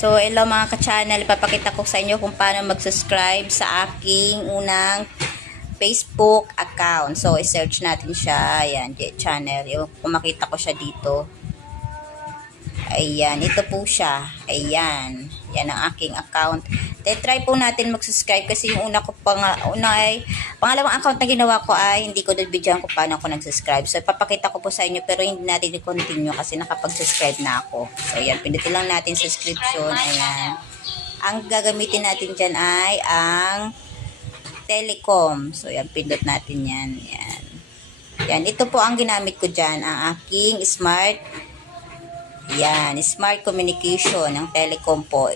So, hello mga ka-channel. Papakita ko sa inyo kung paano mag-subscribe sa aking unang Facebook account. So, i-search natin siya. Ayan, channel. Kung makita ko siya dito. Ayan, ito po siya. Ayan. Yan ang aking account. Try po natin mag-subscribe kasi yung pangalawang account na ginawa ko ay hindi ko nabidyoan kung paano ako nag-subscribe. So, ipapakita ko po sa inyo pero hindi natin i-continue kasi nakapag-subscribe na ako. So, ayan. Pindutin lang natin subscription. Ayan. Ang gagamitin natin dyan ay ang Telecom. So, ayan. Pindot natin yan. Ayan. Yan. Ito po ang ginamit ko dyan. Ang aking smart communication ng Telecom po.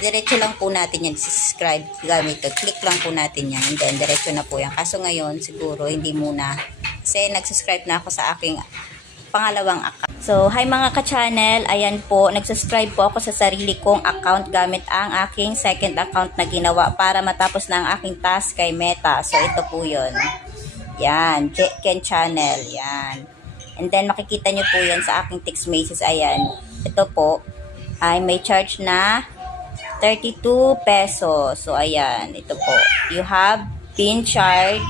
Diretso lang po natin yan. Subscribe gamit ito. Click lang po natin yan. And then, diretso na po yan. Kaso ngayon, siguro, hindi muna. Kasi nag-subscribe na ako sa aking pangalawang account. So, hi mga ka-channel. Ayan po, nag-subscribe po ako sa sarili kong account gamit ang aking second account na ginawa para matapos na ang aking task kay Meta. So, ito po yun. Yan. Ken Channel. Yan. And then, makikita nyo po yan sa aking text message. Ayan. Ito po ay may charge na 32 pesos. So, ayan. Ito po. You have been charged.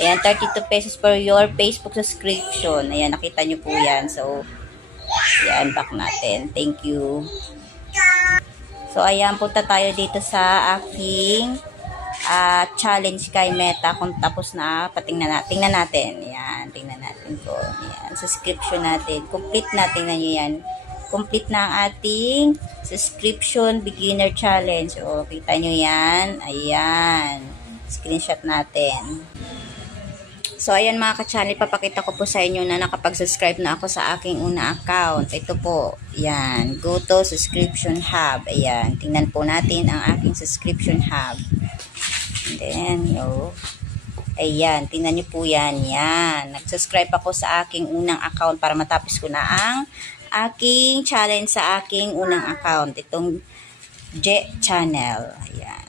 Ayan, 32 pesos for your Facebook subscription. Ayan, nakita nyo po yan. So, ayan, back natin. Thank you. So, ayan, punta tayo dito sa aking challenge kay Meta. Kung tapos na, tingnan natin. Yan, tingnan natin ko. Yan, subscription natin. Complete na, tingnan nyo yan. Complete na ang ating subscription beginner challenge. O, kita nyo yan. Ayan. Screenshot natin. So, ayan mga ka-channel, papakita ko po sa inyo na nakapag-subscribe na ako sa aking una account. Ito po. Yan. Go to subscription hub. Ayan. Tingnan po natin ang aking subscription hub. And then, ayan, tingnan nyo po yan. Yan. Nag-subscribe ako sa aking unang account para matapos ko na ang aking challenge sa aking unang account. Itong J Channel. Ayan.